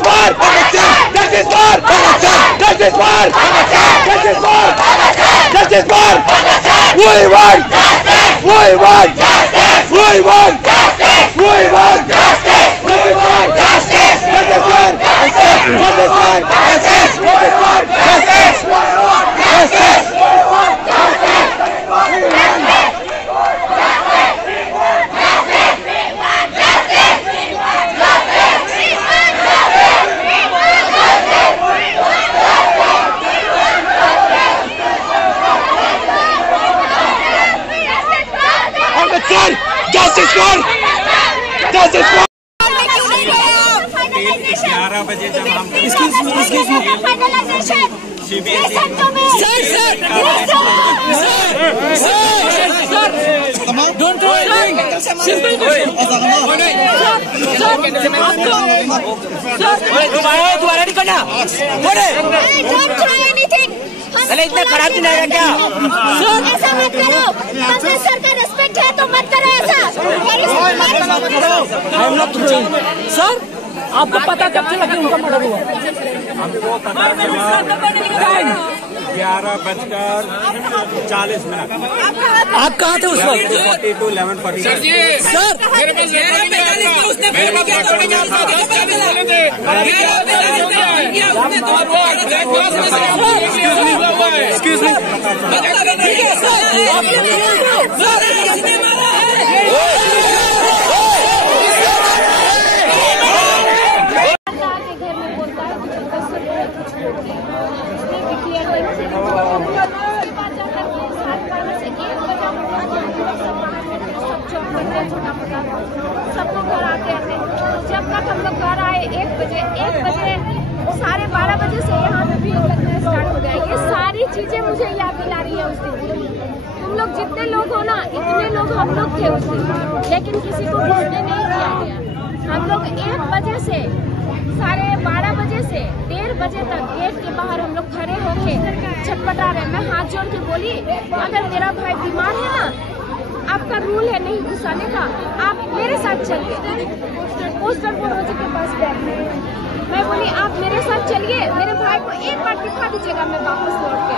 Justice for Justice for Justice for Justice for Justice for We want We want We want We want We want Justice Justice for Justice Justice for Justice Justice for Justice Justice Justice for Justice for 11 बजे जब हम दोबारा नहीं करना अरे इतना खराब दिन आया क्या ऐसा मत करो कांग्रेस सर का रेस्पेक्ट है तो मत करो ऐसा सर आपको पता कब से लगे उनका मर्डर हुआ 11:40 आप कहाँ थे उस वक्त 11:40 सर एक्सक्यूज मी सबको घर आते थे जब तक हम लोग घर आए 1 बजे 12:30 बजे से यहाँ पे भीड़ लगना स्टार्ट हो गया। ये सारी चीजें मुझे याद दिला रही है उस दिन। तुम लोग जितने लोग हो ना इतने लोग हम लोग थे उस दिन, लेकिन किसी को घुसने नहीं दिया गया। हम लोग 1 बजे से 12:30 बजे से 1:30 बजे तक गेट के बाहर हम लोग खड़े होके छटपटा रहे। मैं हाथ जोड़ के बोली अगर मेरा भाई बीमार है ना, आपका रूल है नहीं घुसाने का, आप मेरे साथ चलिए। पोस्टर फोटोजी के पास बैठे मैं बोली आप मेरे साथ चलिए, मेरे भाई को एक बार दिखा दीजिएगा, मैं वापस लौट के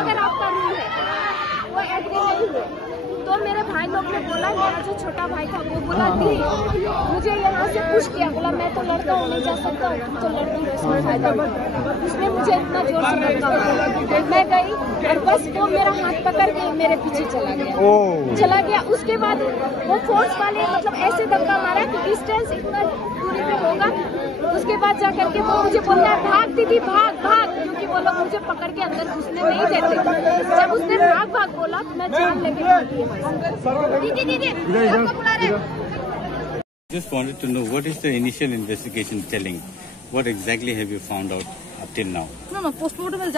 अगर आपका रूल है। वो एग्री नहीं हुए तो मेरे भाई लोग ने बोला, मेरा जो छोटा भाई था वो बोला दी मुझे यहाँ से पुश किया, बोला मैं तो लड़का हूँ नहीं जा सकता हूँ, तो लड़की हो इसमें फायदा बढ़ता। उसने मुझे इतना जोर से धक्का मारा, मैं गई और बस वो मेरा हाथ पकड़ के मेरे पीछे चला गया। उसके बाद वो फोर्स वाले मतलब ऐसे धक्का मारा कि डिस्टेंस इतना दूरी पे होगा। उसके बाद जाकर के वो मुझे बोलता है भाग दीदी भाग भाग, क्योंकि वो लोग मुझे पकड़ के अंदर घुसने नहीं देते। जब उसने भाग भाग बोला तो मैं जान लेके दीदी आपको बुला रहे। Just wanted to know what is the initial investigation telling? What exactly have you found out up till now? No, postmortem has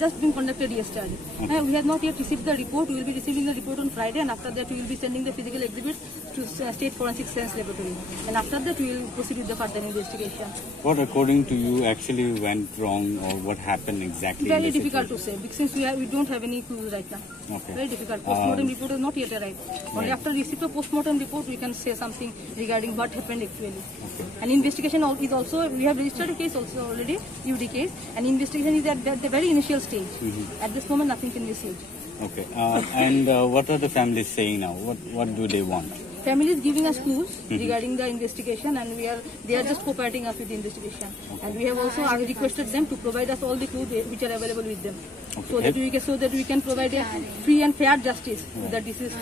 just been conducted yesterday. Okay. We have not yet received the report. We will be receiving the report on Friday, and after that we will be sending the physical exhibits to State Forensic Science Laboratory. And after that we will proceed with the further investigation. What according to you actually went wrong, or what happened exactly? Very difficult to say, because since we don't have any clues right now. Okay. Very difficult. Postmortem report is not yet arrived. Only after receipt of postmortem report we can say something regarding what happened actually. Okay. And investigation is also, we have registered a case also already, UD case, and investigation is at the very initial stage. At this moment nothing can be said. Okay. And what are the families saying now? What do they want? Family is giving us clues regarding the investigation, and they are just cooperating us with the investigation. Okay. And we have also requested them to provide us all the clues which are available with them, okay. so that we can provide a free and fair justice to the deceased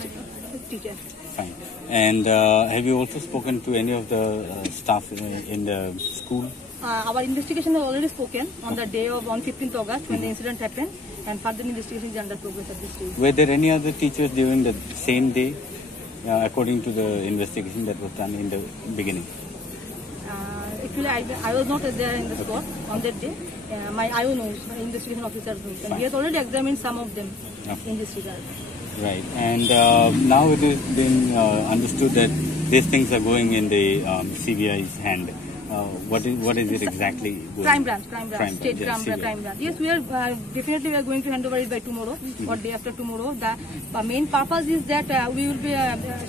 teacher. Fine. And have you also spoken to any of the staff in the school? Our investigation has already spoken on the day of 15th August when the incident happened, and further investigation is under progress at this stage. Were there any other teachers during the same day, according to the investigation that was done in the beginning? Actually, I was not there in the spot on that day. My IO knows, my investigation officer knows, and he has already examined some of them in this regard. Right, and now it is being understood that these things are going in the CBI's hand. What is it exactly? Crime branch, state yeah, crime branch. Yes, we are definitely we are going to hand over it by tomorrow or day after tomorrow. The main purpose is that we will be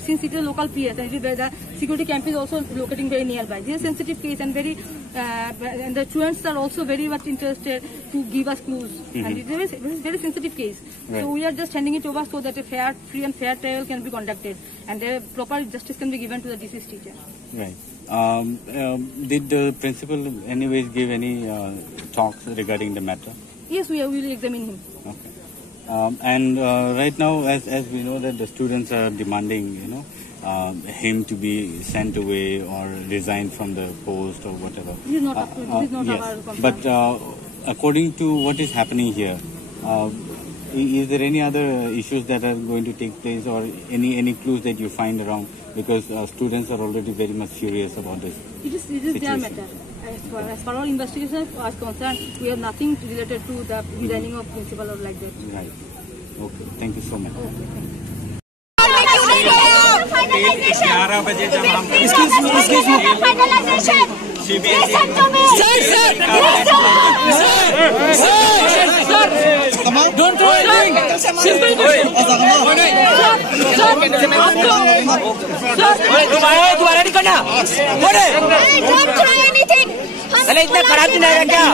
since it is a local PS and the security camp is also locating very nearby. This is a sensitive case and and the students are also very much interested to give us clues. And it is a very sensitive case. Right. So we are just handing it over so that a free and fair trial can be conducted and a proper justice can be given to the deceased teacher. Right. Did the principal anyways give any talks regarding the matter? Yes, we will examine him. Okay. And right now, as we know that the students are demanding, him to be sent away or resign from the post or whatever. This is not our concern. But according to what is happening here, is there any other issues that are going to take place or any clues that you find around? Because students are already very much furious about this. It is their matter. As far as investigation is concerned, we have nothing related to the resigning of principal or like that. Right. Okay. Thank you so much. 11 बजे जब हम Don't throw anything. Simple question. दोबारा नहीं करना. Don't throw anything. अरे इतना खराब नहीं है क्या?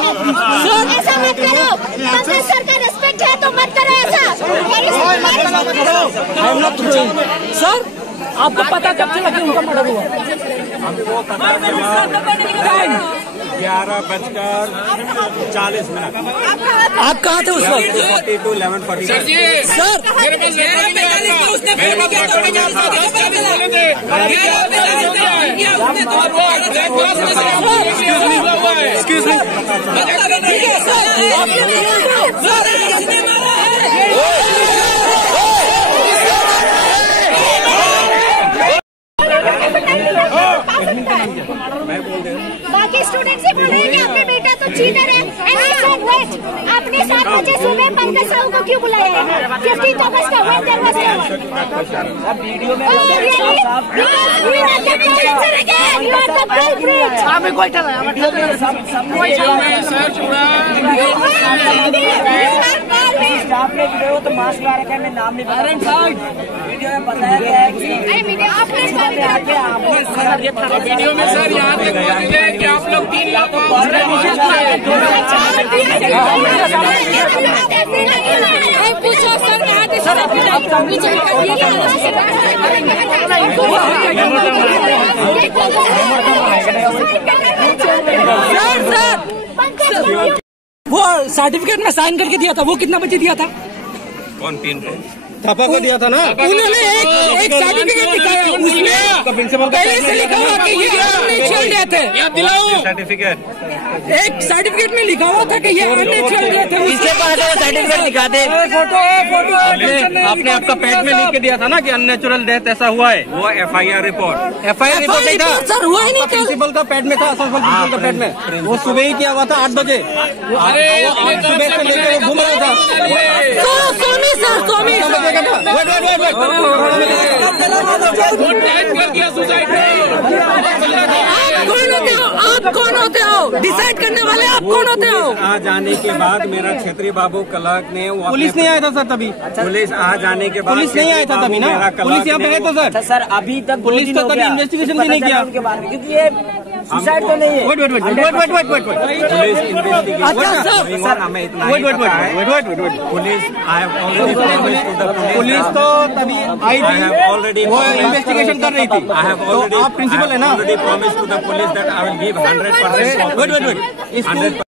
ऐसा मत करो. कांग्रेस सर का रेस्पेक्ट है तो मत करो ऐसा. I'm not throwing. Sir, आपको पता कब चला कि उनका मर्डर हुआ? 11:40 आप कहाँ थे उस वक्त? 11:40 सर, Excuse me. बाकी स्टूडेंट से बोल रहे हैं कि आपका बेटा तो चीटर है. आपने 7 बजे सुबह पंकज साहू को क्यों बुलाया है? 15 अगस्त का वन देयर वाज वीडियो में स्टाफ ने वीडियो तो मास्क लगा रखा है, मैं नाम नहीं बता. वीडियो में बताया गया है कि वीडियो में सर यहाँ तक बोल रहे कि आप लोग 3 लाख वो सर्टिफिकेट में साइन करके दिया था, वो कितना बजे दिया था? कौन पिन रहे? थप्पा को दिया था ना उन्होंने. एक सर्टिफिकेट दिखाया, उसमें पहले से लिखा हुआ कि ये अननेचुरल डेथ है. सर्टिफिकेट एक सर्टिफिकेट में लिखा हुआ था कि ये अननेचुरल डेथ है. इसके पास सर्टिफिकेट दिखा दे. फोटो आपने आपका पेट में लिख के दिया था ना कि अननेचुरल डेथ ऐसा हुआ है. वो FIR रिपोर्ट नहीं था सर, हुआ ही नहीं. प्रिंसिपल का पेट में था, प्रिंसिपल का पेट में. वो सुबह ही किया हुआ था 8 बजे. अरे सुबह से लेकर घूम रहा था. स्वामी सर, स्वामी आप कौन होते हो? डिसाइड करने वाले आप कौन होते हो? आ जाने के बाद मेरा क्षेत्रीय बाबू कलक ने पुलिस नहीं आया था सर तभी. पुलिस आ जाने के बाद पुलिस नहीं आया था तभी ना. पुलिस यहाँ पे है तो सर. सर अभी तक पुलिस तो कभी इन्वेस्टिगेशन भी नहीं किया उनके बारे में, क्योंकि ये सुसाइड तो नहीं है. पुलिस इन्वेस्टिगेशन हमें इतना ही पता है. पुलिस तो तभी आई थी, वो इन्वेस्टिगेशन कर रही थी. तो आप प्रिंसिपल है ना. promised to the police that I will give 100%. Wait